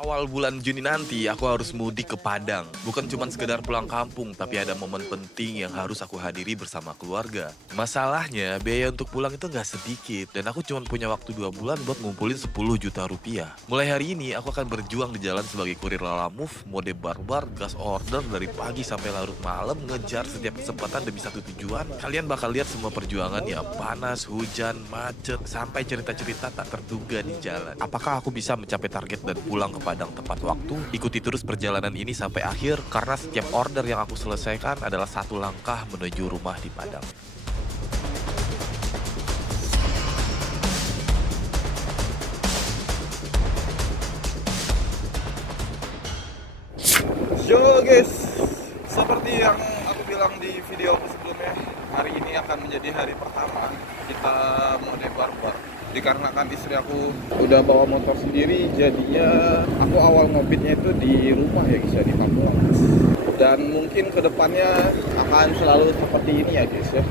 Awal bulan Juni nanti aku harus mudik ke Padang. Bukan cuma sekedar pulang kampung, tapi ada momen penting yang harus aku hadiri bersama keluarga. Masalahnya, biaya untuk pulang itu nggak sedikit, dan aku cuma punya waktu 2 bulan buat ngumpulin 10 juta rupiah. Mulai hari ini, aku akan berjuang di jalan sebagai kurir Lalamove, mode barbar, gas order dari pagi sampai larut malam, ngejar setiap kesempatan demi satu tujuan. Kalian bakal lihat semua perjuangan ya, panas, hujan, macet, sampai cerita-cerita tak terduga di jalan. Apakah aku bisa mencapai target dan pulang ke Padang tepat waktu? Ikuti terus perjalanan ini sampai akhir, karena setiap order yang aku selesaikan adalah satu langkah menuju rumah di Padang. Yo guys, seperti yang aku bilang di video sebelumnya, hari ini akan menjadi hari pertama kita mode barbar. Dikarenakan istri aku udah bawa motor sendiri, jadinya aku awal ngobitnya itu di rumah ya guys ya, di Pamulang. Dan mungkin kedepannya akan selalu seperti ini ya guys ya.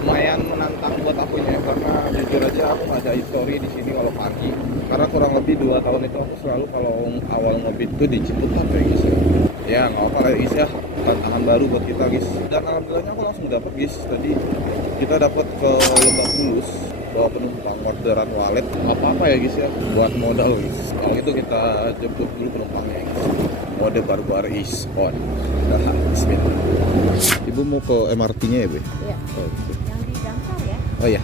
Lumayan menantang buat akunya, karena jujur aja aku nggak ada histori di sini kalau pagi. Karena kurang lebih 2 tahun itu aku selalu kalau awal ngobit itu di Ciputat ya guys ya. Ya nggak apa lah guys ya, tantangan baru buat kita guys. Dan alhamdulillahnya aku langsung dapat guys. Tadi kita dapat ke Lebak Bulus bawa penumpang orderan walet, nggak apa-apa ya guys ya, buat modal guys. Kalau itu kita jemput dulu penumpangnya guys. Mode barbar is on. Nah, bismillah. Ibu mau ke MRT-nya ya, Bu? Iya. Oke. Yang di Damkar ya. Oh ya.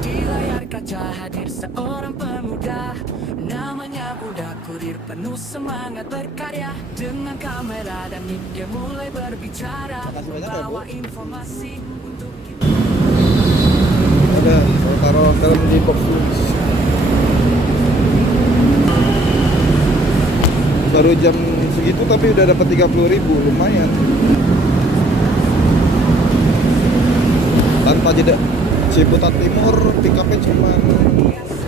Di layar kaca hadir seorang pemuda, namanya Budak Kurir, penuh semangat berkarya. Dengan kamera dan mic dia mulai berbicara, Makasih banyak ya, Bu. membawa informasi untuk kita. Ada, saya taruh dalam di box dulu. Baru jam segitu tapi udah dapat 30.000, lumayan. Tanpa jeda. Ciputat Timur, pick up-nya cuma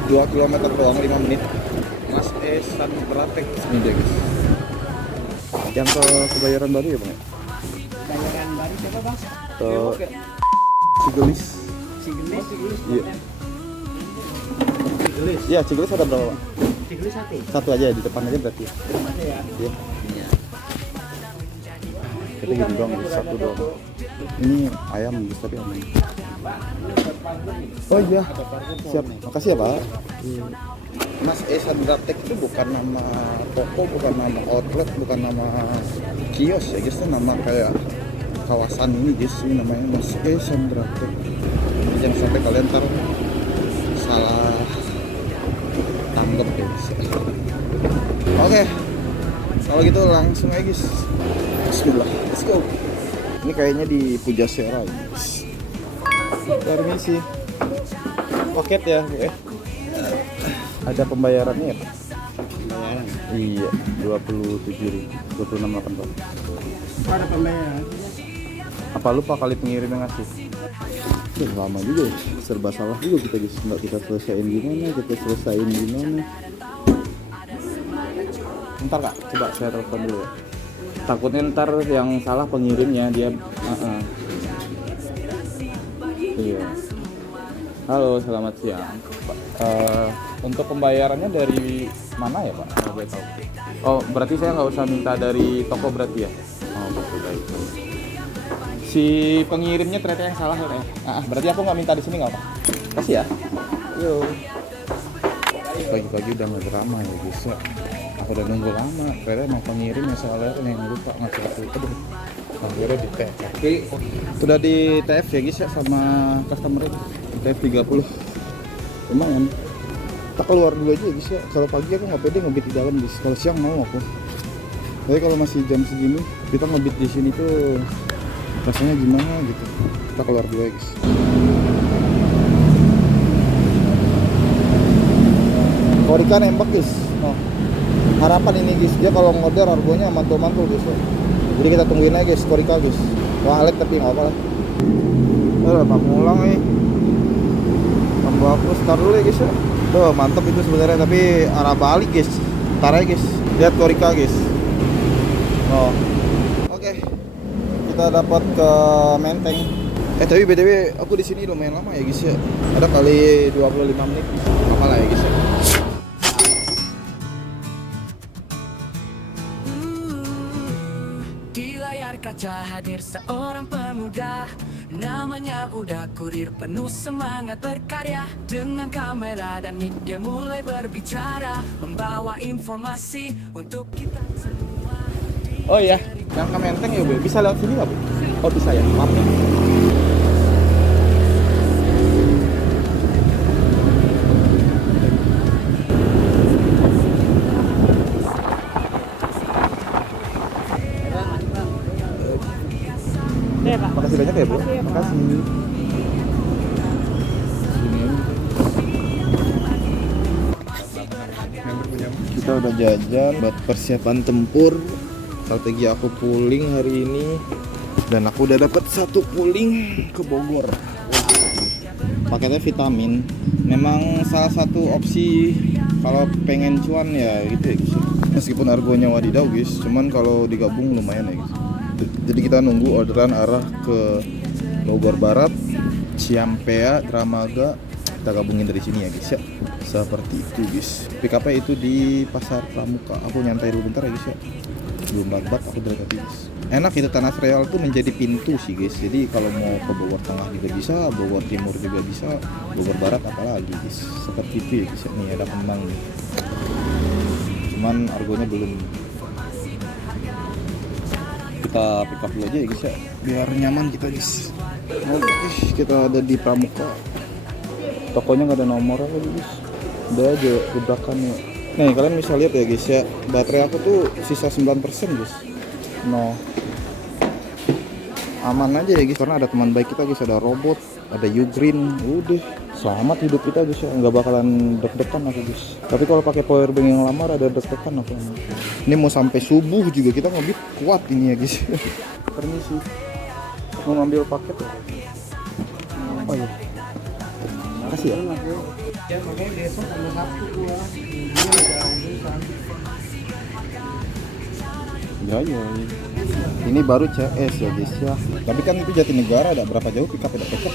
2 km doang, 5 menit. Mas Esan Beratek ini dia guys. Yang ke Kebayoran Baru ya Bang? Bayaran baru coba bang. Ke Cigelis. Cigelis. Iya. Cigelis. Iya, Cigelis ada berapa Bang? Cigelis satu. Satu aja di depan aja berarti. Ada ya. Iya. Iya. Kita gitu doang, satu doang. Ini ayam guys, tapi aman. Oh iya, siap. Makasih ya Pak. Mas Esan Beratek itu bukan nama toko, bukan nama outlet, bukan nama kios ya guys, itu nama kayak kawasan ini guys. Ini namanya Mas Esan Beratek. Jangan sampai kalian ntar salah tanggap ya guys. Oke, kalau gitu langsung aja guys. Bismillah, let's go. Ini kayaknya di Pujasera guys. Permisi. Paket ya, Bu. Ada pembayarannya ya, Pak? Pembayaran. Iya, 27.000, 26.800. Ada pembayaran. Apa lupa kali pengirimnya ngasih? Lama juga ya, serba salah juga kita guys. Nggak kita selesaiin gimana, kita selesaiin gimana. Ntar Kak, coba saya telepon dulu ya. Takutnya ntar yang salah pengirimnya dia. Iya. Halo, selamat siang. Pak, untuk pembayarannya dari mana ya Pak? Kalau boleh tahu. Oh, berarti saya nggak usah minta dari toko berarti ya? Oh, oke, baik. Si pengirimnya ternyata yang salah ya? Berarti aku nggak minta di sini nggak Pak? Kasih ya. Yo. Pagi-pagi udah nggak drama ya guys ya. Aku udah nunggu lama. Ternyata emang pengirimnya soalnya kan yang lupa ngasih aku. Aduh. Akhirnya di TF. Udah di TF ya guys ya sama customer TF 30. Lumayan. Kita keluar dulu aja guys ya. Kalau pagi aku nggak pede ngebit di dalam guys. Kalau siang mau aku. Tapi kalau masih jam segini kita ngebit di sini tuh rasanya gimana gitu. Kita keluar dulu ya guys. Korika nembak guys. Oh. Harapan ini guys, dia kalau ngorder harganya mantul-mantul guys ya. Jadi kita tungguin aja guys, Korika guys. Walet tapi nggak apa lah. Pamulang nih. Tambah aku start dulu ya guys ya. Tuh mantep itu sebenarnya, tapi arah balik guys. Ntar aja guys. Lihat Korika guys. Oh. Oke. Kita dapat ke Menteng. Tapi BTW aku di sini lumayan lama ya guys ya. Ada kali 25 menit. Apa lah ya guys ya. kaca hadir seorang pemuda. Namanya Uda, kurir penuh semangat berkarya. Dengan kamera dan mic dia mulai berbicara, membawa informasi untuk kita semua. Oh iya, yang ke Menteng ya Bu, bisa lewat sini nggak Bu? Oh bisa ya, maaf nih. Makasih banyak ya Bu. Makasih. Kita udah jajan buat persiapan tempur. Strategi aku pooling hari ini, dan aku udah dapat 1 pooling ke Bogor. Paketnya vitamin. Memang salah satu opsi kalau pengen cuan ya gitu ya guys. Meskipun harganya wadidaw guys, cuman kalau digabung lumayan ya guys. Jadi kita nunggu orderan arah ke Bogor Barat, Ciampea, Dramaga. Kita gabungin dari sini ya guys ya. Seperti itu guys. Pick up-nya itu di Pasar Pramuka. Aku nyantai dulu bentar ya guys ya. Belum lambat aku dari tadi guys. Enak itu, Tanah Real tuh menjadi pintu sih guys. Jadi kalau mau ke Bogor Tengah juga bisa, Bogor Timur juga bisa, Bogor Barat apalagi guys. Seperti itu ya guys. Nih ada Kemang nih. Cuman argonya belum. Kita pick up dulu aja ya guys ya, biar nyaman kita guys. Oke, kita ada di Pramuka. Tokonya nggak ada nomor apa guys. Udah aja gebrakannya. Nih kalian bisa lihat ya guys ya, baterai aku tuh sisa 9% guys. No, aman aja ya guys, karena ada teman baik kita guys, ada robot, ada Ugreen. Udah selamat hidup kita guys ya, nggak bakalan deg-degan aku guys. Tapi kalau pakai power bank yang lama ada deg-degan aku. Ini mau sampai subuh juga kita ngebit kuat ini ya guys. Permisi, mau ngambil paket ya? Oh iya, makasih ya. Ya makanya besok sama Sabtu gua ini udah urusan. Ya. Ini baru CS ya guys ya. Tapi kan itu Jatinegara, ada berapa jauh pick up ya deket.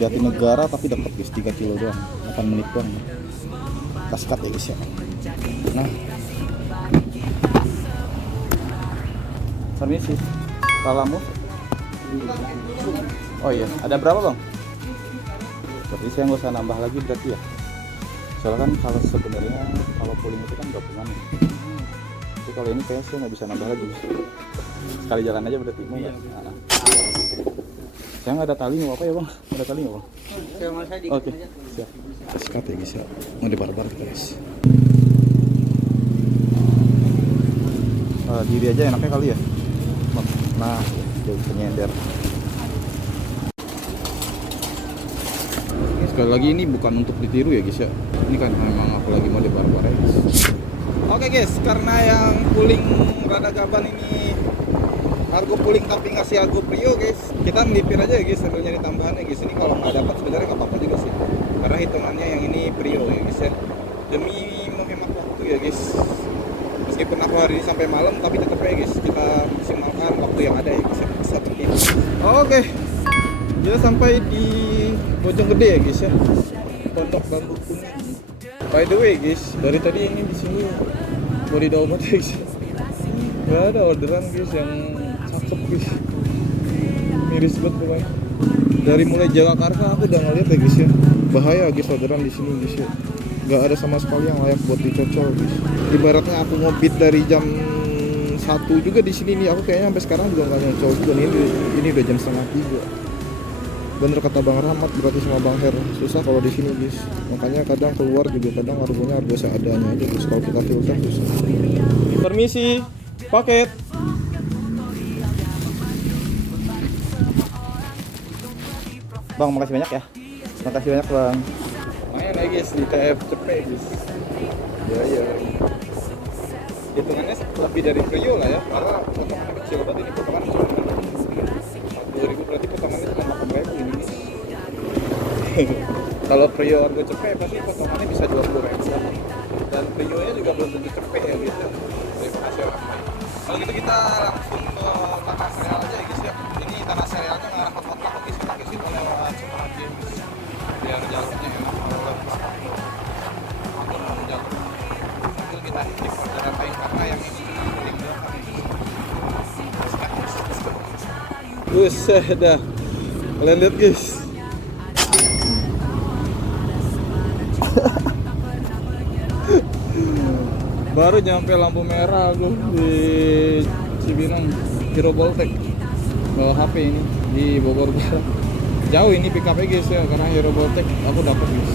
Jatinegara tapi deket guys, 3 kilo doang, 8 menit doang. Kaskat ya guys ya. Nah, permisi, salamu. Oh iya, ada berapa bang? Berarti saya nggak usah nambah lagi berarti ya. Soalnya kan kalau sebenarnya kalau pooling itu kan gabungan. Tapi kalau ini kayaknya saya nggak bisa nambah lagi. Sekali jalan aja berarti mau nggak? Nah. Saya nggak ada tali, nggak apa ya bang? Ada tali nggak bang? Oke, siap. Sikat ya guys ya. Mau dibarbar kita guys. Diri aja enaknya kali ya. Nah, udah bisa nyender. Sekali lagi ini bukan untuk ditiru ya guys ya. Ini kan memang aku lagi mau dibarbar ya guys. Oke guys, karena yang pooling rada gaban ini argo pooling tapi ngasih argo prio guys, kita melipir aja ya guys sambil nyari tambahannya guys. Ini kalau nggak dapat sebenarnya nggak apa-apa juga sih, karena hitungannya yang ini prio ya guys ya, demi menghemat waktu ya guys. Meskipun aku hari ini sampai malam tapi tetap ya guys kita maksimalkan waktu yang ada ya guys ya. Seperti itu. Oke, kita sampai di Bojonggede ya guys ya, Pondok Bambu Kuning. By the way guys, dari tadi ini di sini wadidaw banget guys. Gak ada orderan guys yang cakep guys. Miris banget pokoknya. Dari mulai Jakarta aku udah ngeliat ya guys ya. Bahaya guys orderan di sini guys ya. Gak ada sama sekali yang layak buat dicocol guys. Ibaratnya aku ngebit dari jam 1 juga di sini nih. Aku kayaknya sampai sekarang juga nggak nyocol juga nih. Ini udah jam setengah 3. Bener kata Bang Rahmat, berarti sama Bang Her, susah kalau di sini guys. Makanya kadang keluar juga kadang harganya harga seadanya aja guys. Kalau kita filter susah. Permisi, paket. Bang, makasih banyak ya. Makasih banyak bang. Lumayan ya guys di TF cepet guys. Ya. Hitungannya lebih dari Prio lah ya. Karena potongannya kecil banget ini, potongannya cuma 2000, berarti potongannya cuma 8.000 ini. Kalau Prio harga cepet pasti potongannya bisa 20.000. Dan Prio nya juga belum tentu cepet ya gitu. Terima kasih ramai. Kalau gitu kita langsung ke Tanah Sereal aja ya guys ya. Ini Tanah Serealnya ngarah ke kota guys. Kita ke situ lewat Sumatera guys. Biar jalannya enak. Sambil kita intip orderan lain karena yang ini paling belakang. Let's go. Buset dah. Kalian lihat guys. Baru nyampe lampu merah aku di Cibinong Hero Boltek. Bawa HP ini di Bogor Barat. Jauh ini pick up guys ya, karena Hero Boltek aku dapat guys.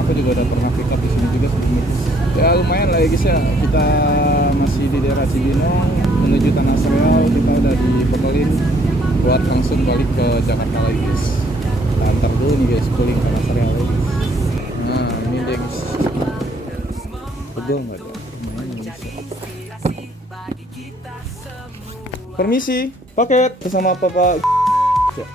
Aku juga udah pernah pick up di sini juga sebelumnya. Ya lumayan lah ya guys ya. Kita masih di daerah Cibinong menuju Tanah Sereal. Kita udah dipekelin buat langsung balik ke Jakarta lagi guys. Nah, ntar dulu nih guys puling Tanah Sereal ya, guys. Nah ini deh guys. Betul nggak ada? Lumayan ya, guys. Permisi, paket bersama Papa. Ya.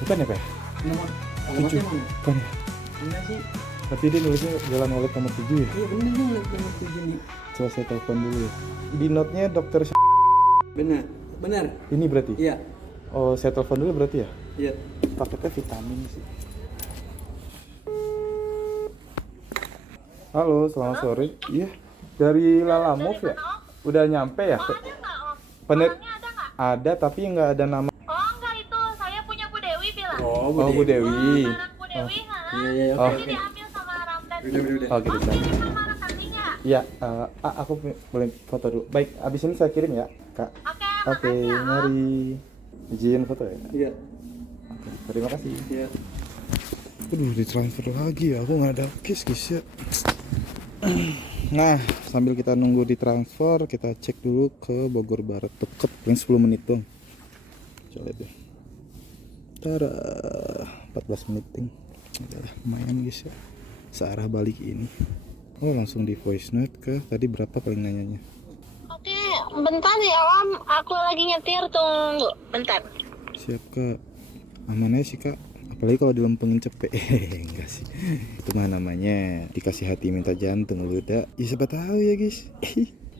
Bukan ya, Pak? Nomor Tujuh. alamatnya mana? Bukan ya? Bener sih. Tapi dia nulisnya jalan wallet nomor 7 ya? Iya bener nih nomor 7 nih. Coba saya telepon dulu ya. Di note-nya dokter Bener. Bener. ini berarti? Iya. Oh, saya telepon dulu berarti ya? Iya. Paketnya vitamin sih. Halo, selamat sore. Iya, dari Lala Move ya? Udah nyampe ya? Oh, ada nggak, Om? Penet Orangnya ada nggak? ada tapi nggak ada nama. Oh, enggak itu. Saya punya Bu Dewi bilang. Oh, Oh, Bu Dewi. Barang Bu Dewi, ha? Iya iya Oh. Jadi diambil sama Ramdan. Udah. Oh, gitu. Oh, kirim sama rekeningnya. Iya, aku boleh foto dulu. Baik, abis ini saya kirim ya, Kak. Oke, Oke, makasih ya, Om. mari. Izin foto ya? Iya. Oke, terima kasih. Iya. Aduh, ditransfer lagi ya. Aku nggak ada cash guys ya. Nah, sambil kita nunggu ditransfer, kita cek dulu ke Bogor Barat. Deket, paling 10 menit dong. Coba lihat deh. Tada, 14 menit ding. Udah lumayan guys ya. Searah balik ini. Oh, langsung di voice note ke tadi berapa paling nanyanya. Oke, bentar ya, Om. Aku lagi nyetir, tunggu. Bentar. Siap Kak. Aman aja sih Kak. Apalagi kalau dilempengin cepet. Enggak sih. Itu mah namanya dikasih hati minta jantung lu udah. Ya siapa tahu ya guys.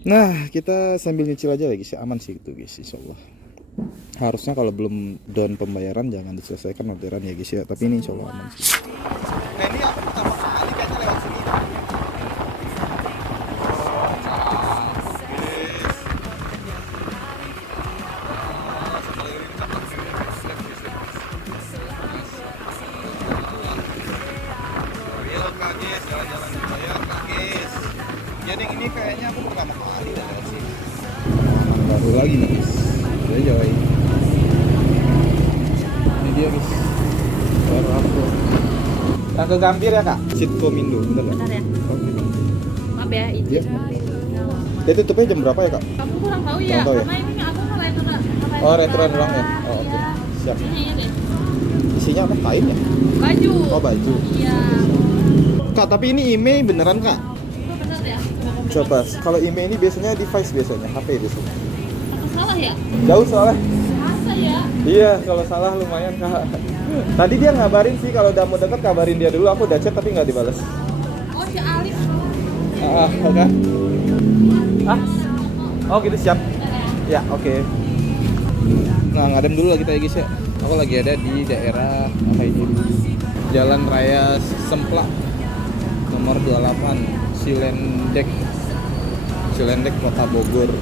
Nah, kita sambil nyicil aja lagi sih, aman sih itu guys, insyaallah. Harusnya kalau belum down pembayaran jangan diselesaikan orderan ya guys ya. Tapi ini insyaallah aman sih. Nah, ini aku pertama kali kayaknya lewat sini. Jadi ini kayaknya aku pertama kali lewat sini. Baru lagi nih guys. Udah Jawa ini. Ini dia guys. Baru aku. Yang ke Gambir ya Kak? Sitkomindo, bener ya? Bentar ya. Oke. Maaf ya, izin. Iya. Dia tutupnya jam berapa ya Kak? Kamu kurang tahu ya, Kurang tahu ya? karena ini aku kan Oh, restoran doang ya? Oh, oke. Siap. Ini deh. Isinya apa? Kain ya? Baju. Oh, baju. Iya. Kak, tapi ini email beneran Kak? Itu benar ya. Coba, kalau email ini biasanya device biasanya, HP biasanya. Apa salah ya? Jauh soalnya. Masa ya? Iya, kalau salah lumayan Kak. Tadi dia ngabarin sih kalau udah mau deket kabarin dia dulu. Aku udah chat tapi nggak dibales. Oh, si Alif. Oke. Ah? Oh gitu siap. Benar ya? Ya oke. Nah ngadem dulu lagi guys ya. Aku lagi ada di daerah apa ini? Jalan Raya Semplak nomor 28 Cilendek Kota Bogor.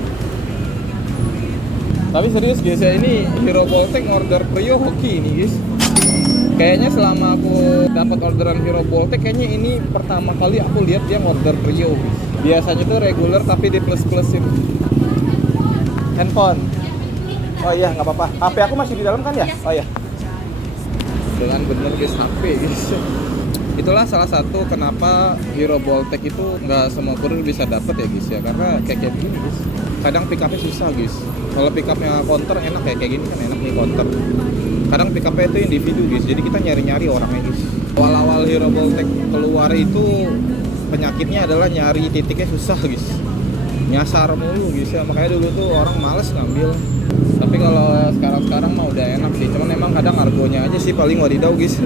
Tapi serius guys ya, ini Hero Boltek order Prio hoki ini guys. Kayaknya selama aku dapat orderan Hero Boltek, kayaknya ini pertama kali aku lihat dia order Prio guys. Biasanya tuh reguler tapi di plus-plusin. Handphone. Oh iya nggak apa-apa. HP aku masih di dalam kan ya? Oh iya. Dengan bener guys HP guys. Itulah salah satu kenapa Hero Boltek itu nggak semua kurir bisa dapat ya guys ya, karena kayak gini guys. Kadang pick up-nya susah guys. Kalau pick up-nya counter enak ya, kayak gini kan enak nih counter. Kadang pick up-nya itu individu guys, jadi kita nyari-nyari orangnya guys. Awal-awal Hero Boltek keluar itu penyakitnya adalah nyari titiknya susah guys. Nyasar mulu guys ya, makanya dulu tuh orang males ngambil. Tapi kalau sekarang mah udah enak sih, cuman emang kadang argonya aja sih paling wadidaw guys.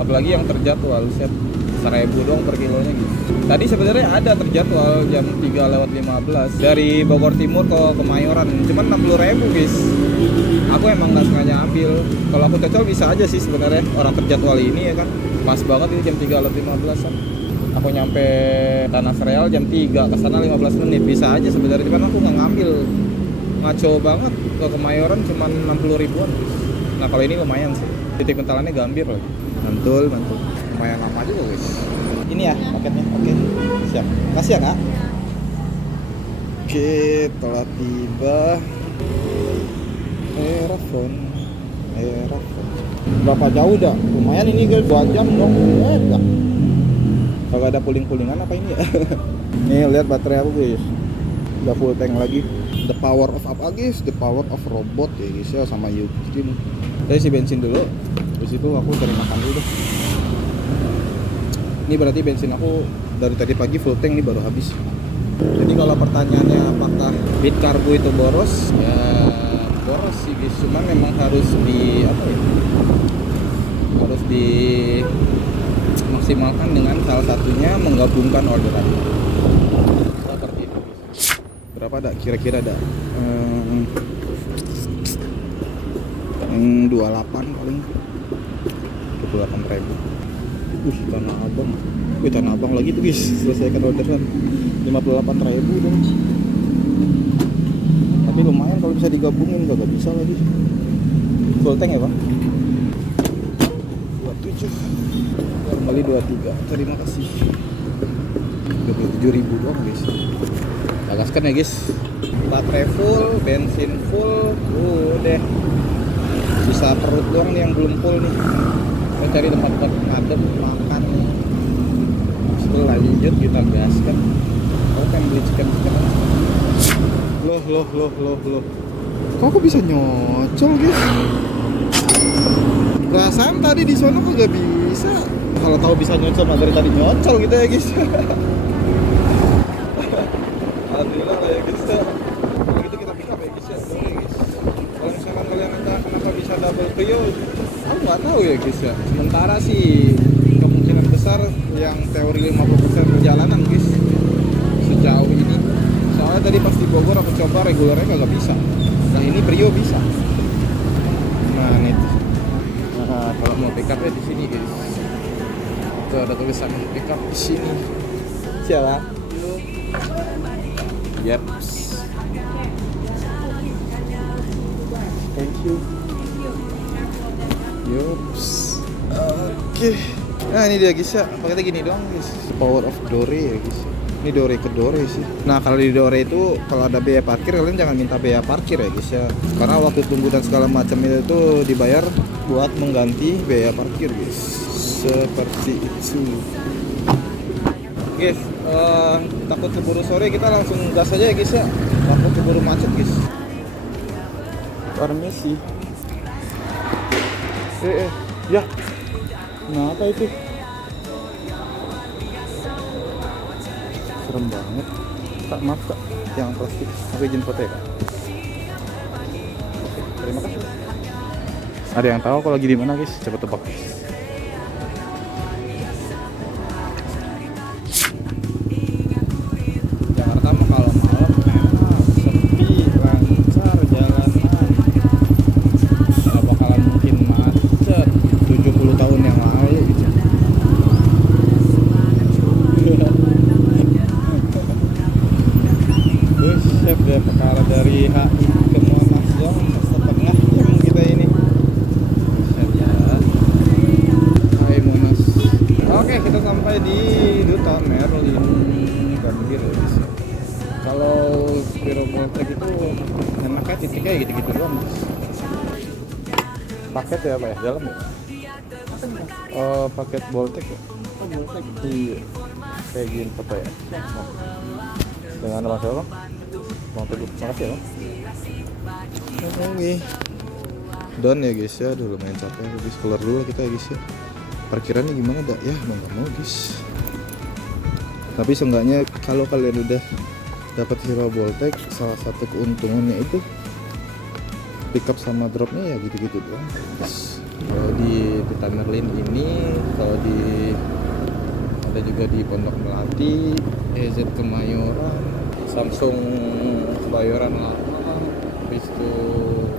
Apalagi yang terjadwal, set 1.000 doang per kilonya gitu. Tadi sebenarnya ada terjadwal jam 3:15 dari Bogor Timur ke Kemayoran, cuman 60.000 guys. Aku emang nggak sengaja ambil. Kalau aku cocok bisa aja sih sebenarnya, orang terjadwal ini ya kan. Pas banget ini jam 3:15an. Aku nyampe Tanah Sereal jam 3, kesana 15 menit. Bisa aja sebenarnya, cuman aku nggak ngambil. Ngaco banget, ke Kemayoran cuma 60 ribuan. Nah kalau ini lumayan sih, titik bentalannya Gambir lagi. Mantul. Lumayan lama juga guys. Ini ya paketnya, oke. Siap, kasih ya kak. Oke, telah tiba. Aerofon. Berapa jauh dah? Lumayan ini guys, 2 jam dong. Enggak. Kalau ada puling-pulingan apa ini ya? Nih lihat baterai aku guys. Udah full tank lagi. The power of apa guys? The power of robot ya guys ya, sama Yukin. Saya isi bensin dulu. Di situ aku cari makan dulu deh. Ini berarti bensin aku dari tadi pagi full tank, ini baru habis. Jadi kalau pertanyaannya apakah bit karbo itu boros? Ya boros sih guys, cuman memang harus di apa ya? Harus di maksimalkan dengan salah satunya menggabungkan orderan. Seperti itu guys. Berapa ada? Kira-kira ada 28 paling. 28.000. Tanah Abang. Tanah Abang lagi tuh guys, selesaikan orderan 58.000 dong. Tapi lumayan kalau bisa digabungin, gak bisa lagi. Full tank ya pak? 27 kembali 23, terima kasih. 27.000 doang guys. Gaskan ya guys. Baterai full, bensin full, udah. Bisa perut doang nih yang belum full nih. Kita cari tempat-tempat ngadep, makan. Setelah lanjut kita gaskan. Kalau pengen beli chicken. Loh. Kok aku bisa nyocol guys? Perasaan tadi di sono kok gak bisa. Kalau tahu bisa nyocol, mah dari tadi nyocol gitu ya guys. Alhamdulillah lah ya guys. Kalau gitu kita pick up ya guys ya. Kalau misalkan kalian minta kenapa bisa double trio, aku nggak tahu ya guys ya. Sementara sih kemungkinan besar yang teori 50% perjalanan guys sejauh ini. Soalnya tadi pas di Bogor aku coba regulernya kagak bisa. Nah ini Brio bisa. Nah ini. Nah kalau mau pick up-nya di sini guys. Tuh ada tulisan pick up di sini. Siapa? Yep. Thank you. Yups. Oke. Nah ini dia guys ya. Paketnya gini doang guys. Power of Dore ya guys. Ini Dore ke Dore sih. Nah kalau di Dore itu kalau ada biaya parkir, kalian jangan minta biaya parkir ya guys ya. Karena waktu tunggu dan segala macam itu dibayar buat mengganti biaya parkir guys. Seperti itu. Guys, takut keburu sore, kita langsung gas aja ya guys ya. Takut keburu macet guys. Permisi. Ya. Kenapa itu? Serem banget. Kak, maaf kak, yang plastik. Aku izin foto ya kak. Oke, terima kasih. Ada yang tahu kalau lagi di mana guys? Coba tebak guys. Jakarta mah kalau malam enak, sepi, lancar jalanan. Nggak bakalan mungkin macet 70 tahun yang lalu gitu. Buset deh, perkara dari HI ke Monas dong, setengah jam kita ini. Buset ya. Hai Monas. Oke, kita sampai di Duta Merlin Gambir ya guys. Kalau Spiro Voltec itu enaknya titiknya gitu-gitu doang guys. Paket ya Pak ya, dalam ya? Paket Voltec ya? Oh Voltec? Iya. Kayak gini foto ya? Dengan Mas Bang? Bang Teguh, makasih ya Bang. Oke. Done ya guys ya, aduh lumayan capek guys. Keluar dulu kita ya guys ya. Parkirannya gimana dah? Ya mau gak mau guys. Tapi seenggaknya kalau kalian udah dapat Hero Voltec, salah satu keuntungannya itu pickup sama dropnya ya gitu-gitu doang guys. Kalau di Duta Merlin ini, kalau di ada juga di Pondok Melati, EZ Kemayoran, Samsung Kebayoran Lama, habis itu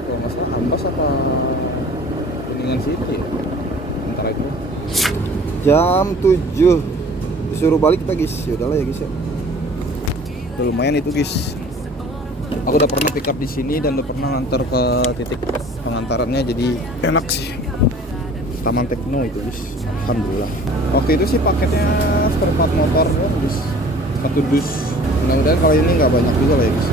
kalau nggak salah Ambas apa Kuningan City ya, antara itu. Jam 7 disuruh balik kita guys. Ya udahlah ya guys ya. Udah lumayan itu guys. Aku udah pernah pick up di sini dan udah pernah ngantar ke titik pengantarannya, jadi enak sih. Taman Tekno itu guys. Alhamdulillah. Waktu itu sih paketnya spare part motor guys. 1 dus. Mudah-mudahan kalau ini nggak banyak juga lah ya guys.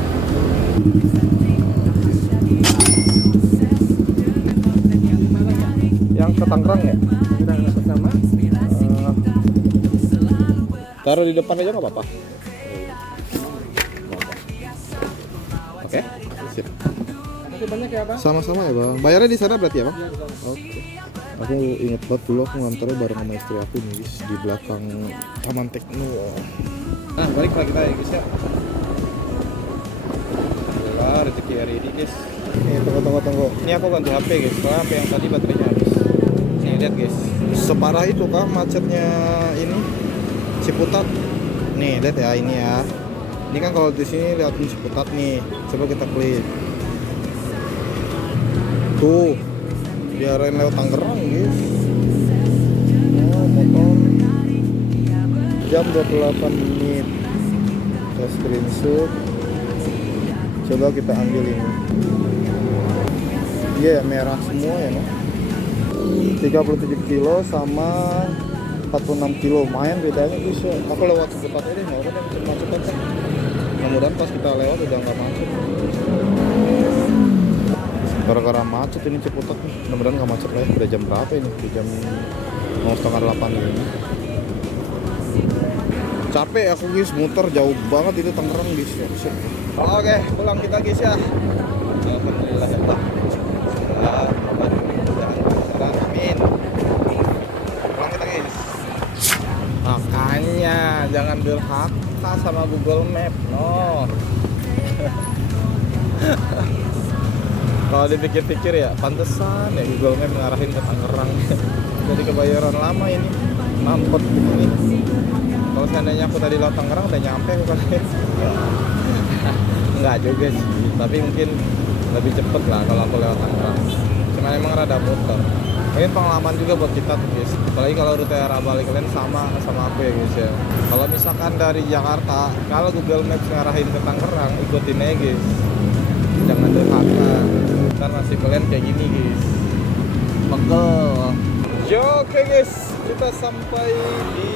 Yang ke Tangerang ya? Sama. Taruh di depan aja nggak apa-apa. Oke, sip. Masih banyak ya, Bang? Sama-sama ya bang. Bayarnya di sana berarti ya bang? Oke. Aku inget banget dulu aku nganternya bareng sama istri aku nih guys di belakang Taman Tekno. Nah balik lah kita ya guys ya. Alhamdulillah rezeki hari ini guys. Nih tunggu. Ini aku ganti HP guys. Soalnya HP yang tadi baterainya habis. Nih lihat guys. Separah itu kah macetnya ini Ciputat. Nih lihat ya ini ya. Ini kan kalau di sini lihatin Ciputat nih. Coba kita klik. Tuh, diarahin lewat Tangerang guys. Oh, motor jam 28 menit. Kita screenshot. Coba kita ambil ini. Iya ya, merah semua ya no? 37 kilo sama 46 kilo. Lumayan bedanya guys ya. Aku lewat Ciputat ini nggak ada yang macet kan. Mudah-mudahan pas kita lewat udah nggak macet. Gara-gara macet ini Ciputat nih. Mudah-mudahan nggak macet lah ya. Udah jam berapa ini? Udah jam mau 7:30 ini. Capek aku guys, muter jauh banget itu Tangerang guys ya. Oke, pulang kita guys ya. Alhamdulillah ya Allah. Amin. Pulang kita guys. Makanya jangan durhaka sama Google Map, no. Kalau dipikir-pikir ya, pantesan ya Google Map ngarahin ke Tangerang. Jadi Kebayoran Lama ini, mampet begini. Kalau seandainya aku tadi lewat Tangerang udah nyampe aku kali. Enggak juga sih, tapi mungkin lebih cepet lah kalau aku lewat Tangerang. Cuma emang rada muter. Ini pengalaman juga buat kita tuh guys. Apalagi kalau rute arah balik kalian sama aku ya guys ya. Kalau misalkan dari Jakarta, kalau Google Maps ngarahin ke Tangerang, ikutin aja guys. Jangan durhaka. Ntar nasib kalian kayak gini guys. Pegel. Oke guys, kita sampai di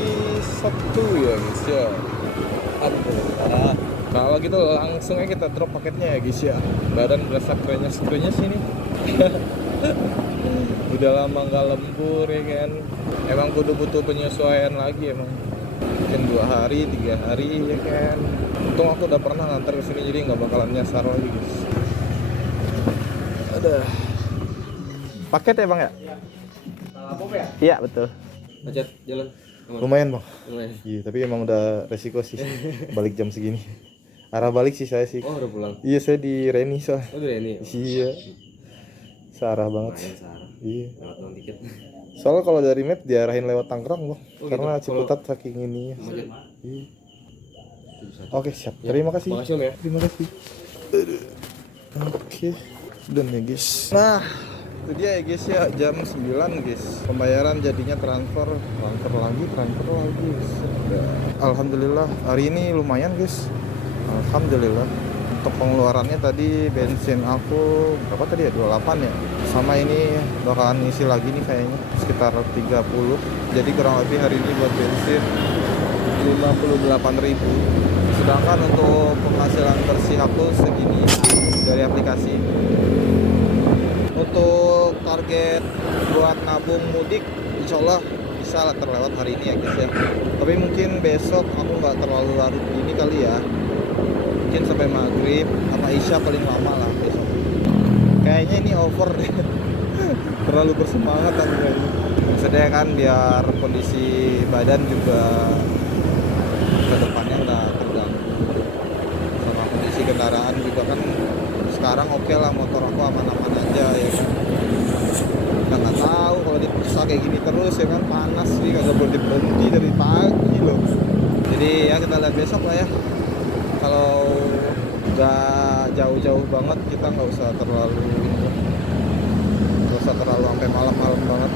Sabtu ya guys ya. Alhamdulillah. Kalau gitu langsung aja kita drop paketnya ya guys ya. Badan berasa krenyes sini. Udah lama nggak lembur ya kan. Emang kudu butuh penyesuaian lagi emang. Mungkin 2 hari, 3 hari ya kan. Untung aku udah pernah nganter kesini jadi nggak bakalan nyasar lagi guys. Ada paket ya bang ya? Iya betul. Macet jalan. Lumayan bang. Iya tapi emang udah resiko sih balik jam segini. Arah balik sih saya sih. Oh udah pulang. Iya saya di Reni soalnya. Oh udah ini. Iya. Searah banget. Iya. Lewat non tiket. Soalnya kalau dari map diarahin lewat Tangerang bang. Oh, Karena gitu. Ciputat saking ini. Macet. Iya. Oke siap. Terima kasih. Makasih Om ya. Terima kasih. Oke. Dan ya guys. Nah itu dia ya guys ya, jam 9 guys. Pembayaran jadinya transfer lagi. Alhamdulillah hari ini lumayan guys. Alhamdulillah. Untuk pengeluarannya tadi bensin aku berapa tadi ya, 28 ya. Sama ini bakalan ngisi lagi nih kayaknya sekitar 30. Jadi kurang lebih hari ini buat bensin 58.000. Sedangkan untuk penghasilan bersih aku segini dari aplikasi. Untuk target buat nabung mudik insya Allah bisa lah terlewat hari ini ya guys ya. Tapi mungkin besok aku nggak terlalu larut ini kali ya. Mungkin sampai maghrib sama isya paling lama lah besok. Kayaknya ini over deh. Terlalu bersemangat aku kayaknya. Maksudnya kan biar kondisi badan juga ke depannya nggak terganggu. Sama kondisi kendaraan juga kan sekarang oke lah, motor aku aman-aman aja ya kan. Kita nggak tahu kalau dipaksa kayak gini terus ya kan, panas sih kagak berhenti dari pagi loh. Jadi ya kita lihat besok lah ya. Kalau nggak jauh-jauh banget kita nggak usah terlalu usah terlalu sampai malam-malam banget.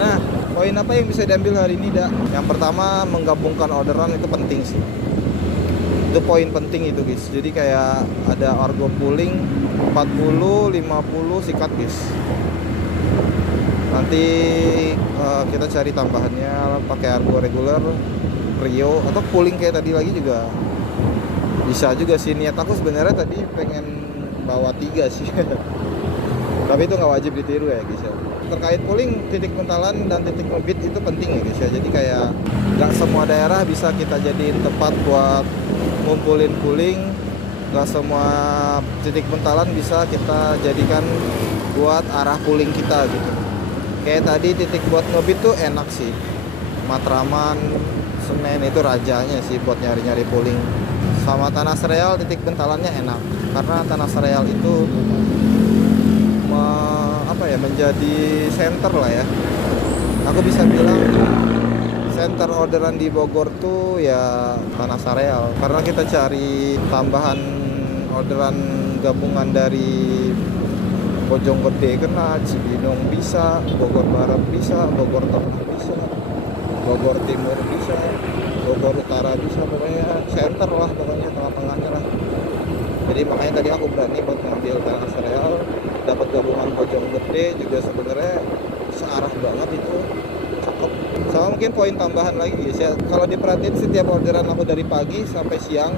Nah, poin apa yang bisa diambil hari ini, Dak? Yang pertama, menggabungkan orderan itu penting sih. Itu poin penting itu, guys. Jadi kayak ada argo pooling 40, 50 sikat, guys. Nanti kita cari tambahannya pakai argo reguler, Rio, atau pooling kayak tadi lagi juga bisa juga sih. Niat aku sebenarnya tadi pengen bawa 3 sih. Tapi itu nggak wajib ditiru ya, guys ya. Terkait pooling, titik pentalan dan titik ngebit itu penting ya, guys ya. Jadi kayak nggak semua daerah bisa kita jadiin tempat buat ngumpulin pooling. Nggak semua titik pentalan bisa kita jadikan buat arah pooling kita gitu. Kayak tadi titik buat ngebit tuh enak sih. Matraman, Senen itu rajanya sih buat nyari-nyari pooling. Sama Tanah Sereal titik pentalannya enak. Karena Tanah Sereal itu menjadi center lah ya. Aku bisa bilang center orderan di Bogor tuh ya Tanah Sereal. Karena kita cari tambahan orderan gabungan dari Bojonggede kena, Cibinong bisa, Bogor Barat bisa, Bogor Tengah bisa, Bogor Timur bisa, Bogor Utara bisa, pokoknya center lah, pokoknya tengah-tengahnya lah. Jadi makanya tadi aku berani buat ngambil Tanah Sereal, dapat gabungan Bojonggede juga sebenarnya searah banget itu, cakep. Sama mungkin poin tambahan lagi guys ya, kalau diperhatiin setiap orderan aku dari pagi sampai siang,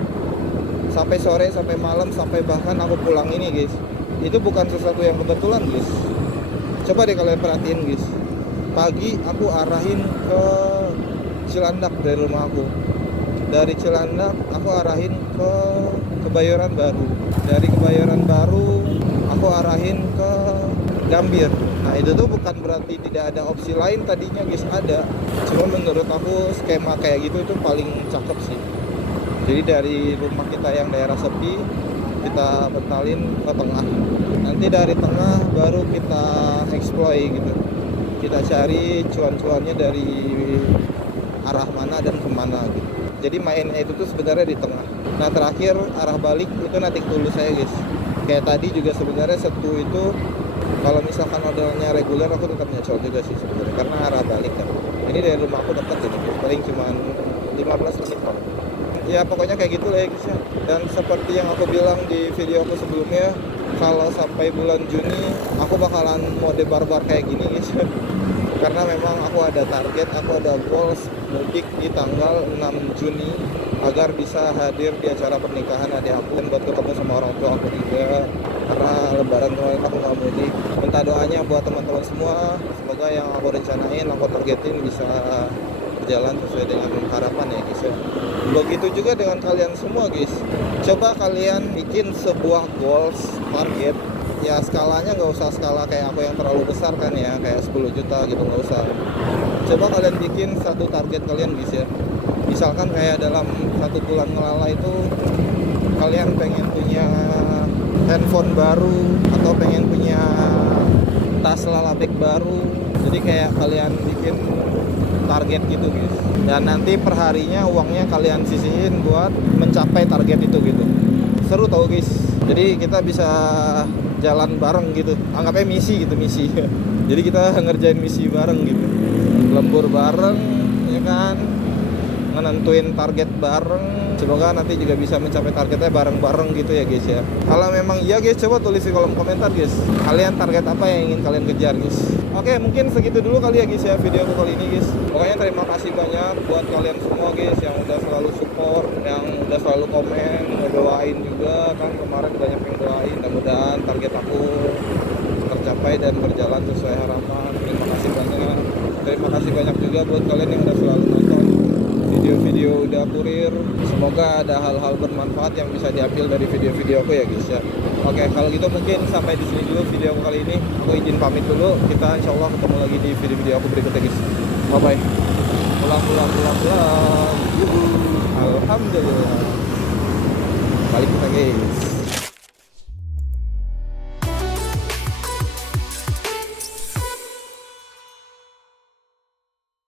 sampai sore, sampai malam, sampai bahkan aku pulang ini guys, itu bukan sesuatu yang kebetulan guys. Coba deh kalian perhatiin guys, pagi aku arahin ke Cilandak dari rumah aku, dari Cilandak aku arahin ke Kebayoran Baru, dari Kebayoran Baru aku arahin ke Gambir. Nah itu tuh bukan berarti tidak ada opsi lain, tadinya guys ada, cuma menurut aku skema kayak gitu itu paling cakep sih. Jadi dari rumah kita yang daerah sepi, kita bentalin ke tengah, nanti dari tengah baru kita exploit gitu, kita cari cuan-cuannya dari arah mana dan kemana gitu. Jadi mainnya itu tuh sebenarnya di tengah. Nah terakhir arah balik itu nating tulus saya guys. Kayak tadi juga sebenarnya Setu itu kalau misalkan ordernya reguler aku tetap nyocol juga sih sebenarnya, karena arah balik kan. Ini dari rumah aku dekat gitu guys, paling cuma 15 menit lah. Ya pokoknya kayak gitu lah ya guys ya. Dan seperti yang aku bilang di video aku sebelumnya, kalau sampai bulan Juni aku bakalan mode barbar kayak gini guys. Karena memang aku ada target, aku ada goals mudik di tanggal 6 Juni agar bisa hadir di acara pernikahan adik aku dan buat ketemu sama orang tua aku juga. Karena lebaran kemarin aku nggak mudik. Minta doanya buat teman-teman semua, semoga yang aku rencanain, aku targetin bisa berjalan sesuai dengan harapan ya guys ya. Begitu juga dengan kalian semua guys. Coba kalian bikin sebuah goals, target. Ya skalanya nggak usah skala kayak aku yang terlalu besar kan ya, kayak 10 juta gitu, nggak usah. Coba kalian bikin satu target kalian guys ya. Misalkan kayak dalam 1 bulan ngelala itu kalian pengen punya handphone baru atau pengen punya tas lalabek baru. Jadi kayak kalian bikin target gitu guys. Dan nanti perharinya uangnya kalian sisihin buat mencapai target itu gitu. Seru tau guys. Jadi kita bisa jalan bareng gitu, anggapnya misi gitu, misi. Jadi kita ngerjain misi bareng gitu, lembur bareng ya kan, nentuin target bareng. Semoga nanti juga bisa mencapai targetnya bareng-bareng gitu ya guys ya. Kalau memang iya guys, coba tulis di kolom komentar guys, kalian target apa yang ingin kalian kejar guys. Oke, mungkin segitu dulu kali ya guys ya video aku kali ini guys. Pokoknya terima kasih banyak buat kalian semua guys yang udah selalu support, yang udah selalu komen, ngedoain juga kan, kemarin banyak yang doain. Mudah-mudahan target aku tercapai dan berjalan sesuai harapan. Terima kasih banyak. Terima kasih banyak juga buat kalian yang udah selalu nonton video-video Udah Kurir. Semoga ada hal-hal bermanfaat yang bisa diambil dari video-video aku ya guys ya. Oke, kalau gitu mungkin sampai di sini dulu video aku kali ini. Aku izin pamit dulu. Kita insya Allah ketemu lagi di video-video aku berikutnya guys. Bye bye. Pulang. Alhamdulillah. Balik kita guys.